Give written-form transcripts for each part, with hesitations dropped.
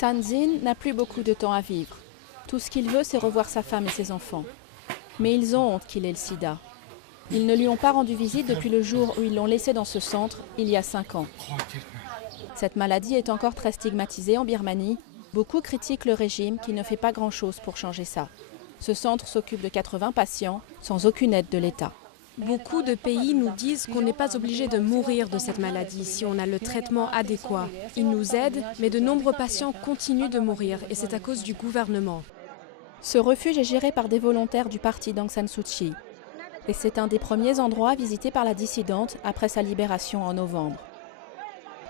Tanzin n'a plus beaucoup de temps à vivre. Tout ce qu'il veut, c'est revoir sa femme et ses enfants. Mais ils ont honte qu'il ait le sida. Ils ne lui ont pas rendu visite depuis le jour où ils l'ont laissé dans ce centre, il y a 5 ans. Cette maladie est encore très stigmatisée en Birmanie. Beaucoup critiquent le régime qui ne fait pas grand-chose pour changer ça. Ce centre s'occupe de 80 patients sans aucune aide de l'État. Beaucoup de pays nous disent qu'on n'est pas obligé de mourir de cette maladie si on a le traitement adéquat. Ils nous aident, mais de nombreux patients continuent de mourir et c'est à cause du gouvernement. Ce refuge est géré par des volontaires du parti d'Aung San Suu Kyi. Et c'est un des premiers endroits visités par la dissidente après sa libération en novembre.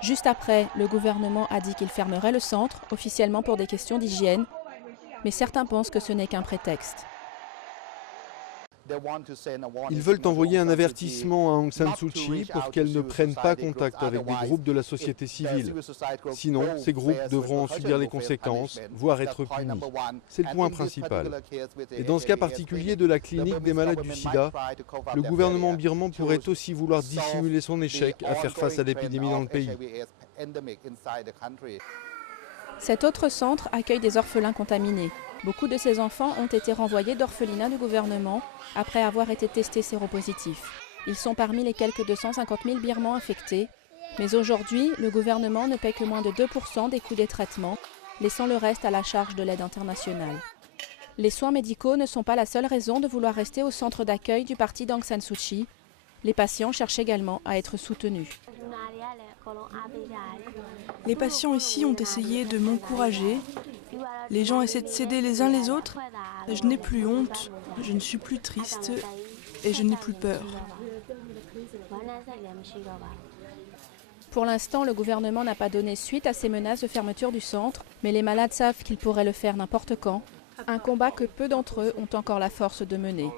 Juste après, le gouvernement a dit qu'il fermerait le centre, officiellement pour des questions d'hygiène, mais certains pensent que ce n'est qu'un prétexte. Ils veulent envoyer un avertissement à Aung San Suu Kyi pour qu'elle ne prenne pas contact avec des groupes de la société civile. Sinon, ces groupes devront en subir les conséquences, voire être punis. C'est le point principal. Et dans ce cas particulier de la clinique des malades du sida, le gouvernement birman pourrait aussi vouloir dissimuler son échec à faire face à l'épidémie dans le pays. Cet autre centre accueille des orphelins contaminés. Beaucoup de ces enfants ont été renvoyés d'orphelinat du gouvernement après avoir été testés séropositifs. Ils sont parmi les quelques 250 000 Birmans infectés. Mais aujourd'hui, le gouvernement ne paie que moins de 2% des coûts des traitements, laissant le reste à la charge de l'aide internationale. Les soins médicaux ne sont pas la seule raison de vouloir rester au centre d'accueil du parti d'Aung San Suu Kyi. Les patients cherchent également à être soutenus. Les patients ici ont essayé de m'encourager. Les gens essaient de s'aider les uns les autres. Je n'ai plus honte, je ne suis plus triste et je n'ai plus peur. Pour l'instant, le gouvernement n'a pas donné suite à ces menaces de fermeture du centre, mais les malades savent qu'ils pourraient le faire n'importe quand. Un combat que peu d'entre eux ont encore la force de mener.